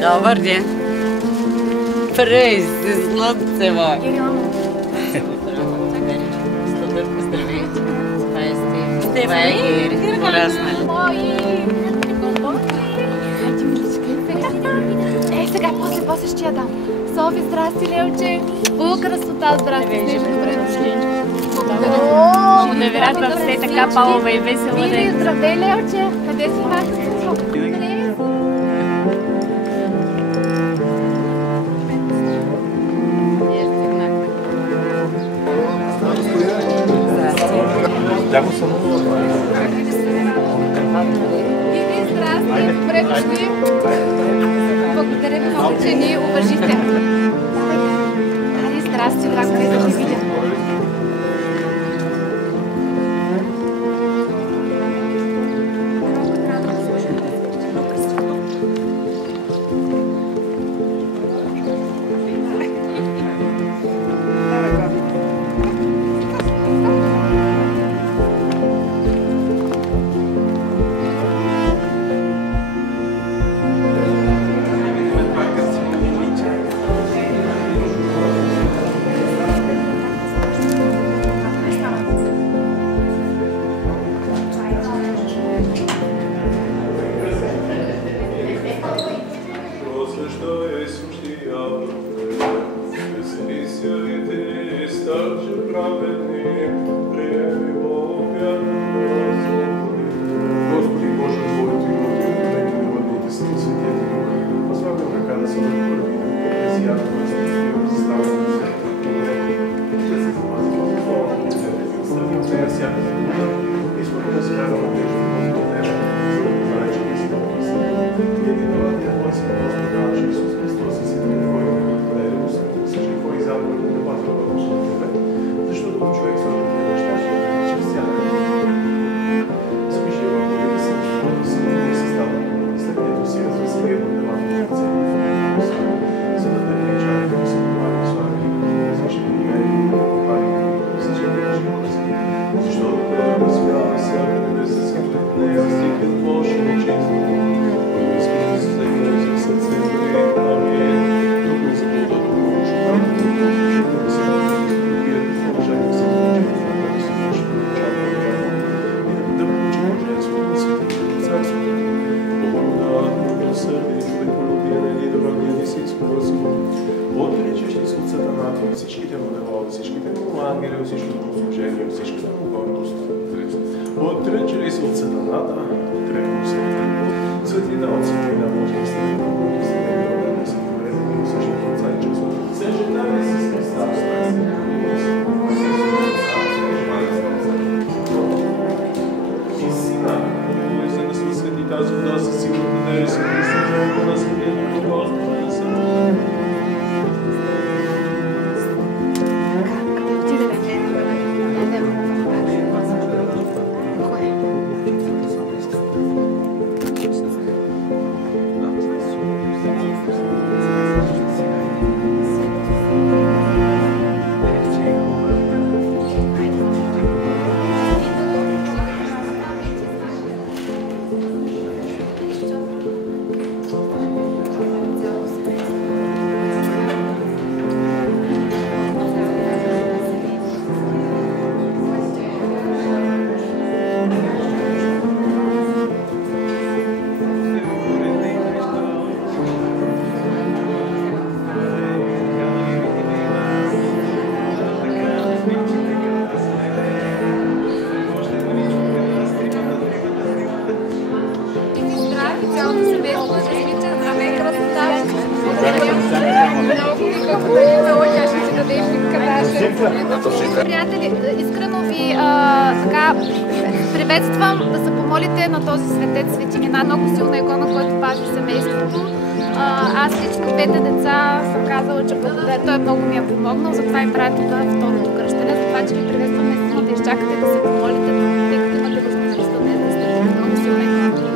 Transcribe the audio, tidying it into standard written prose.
Добър ден! През слънце, мой! Здравейте! Това е Гери. Красна. Сега, после ще я дам. Софи, здрасти, Лелче. О, красота, здрасти. Добре дошли. Невероятно все така палова и весела. Мили, здравей, Лелче. Къде си майка? Дяко съм. Мили, здрасти. Добре дошли. Благодаря ви много, че ни уважите. Али, здрасти, как ви да ви видя. Отречили се от сатаната, отрекли се от светлина, от светлина, може да се да се повредени от същите отца и чрез съжитание с Христа, и Сина, за да се освети тази вода със силата да е се Христа, да се гледа до Господа, да се моля. Приятели, искрено ви приветствам да се помолите на този светец светилина, много силна икона, който пази семейството. Аз лично двете деца съм казала, че благодаря. Той много ми е помогнал, затова им правя тук второто кръщане, затова че ви приветствам наистина да изчакате да се помолите, тъй като имате възможността днес да сте много силна икона.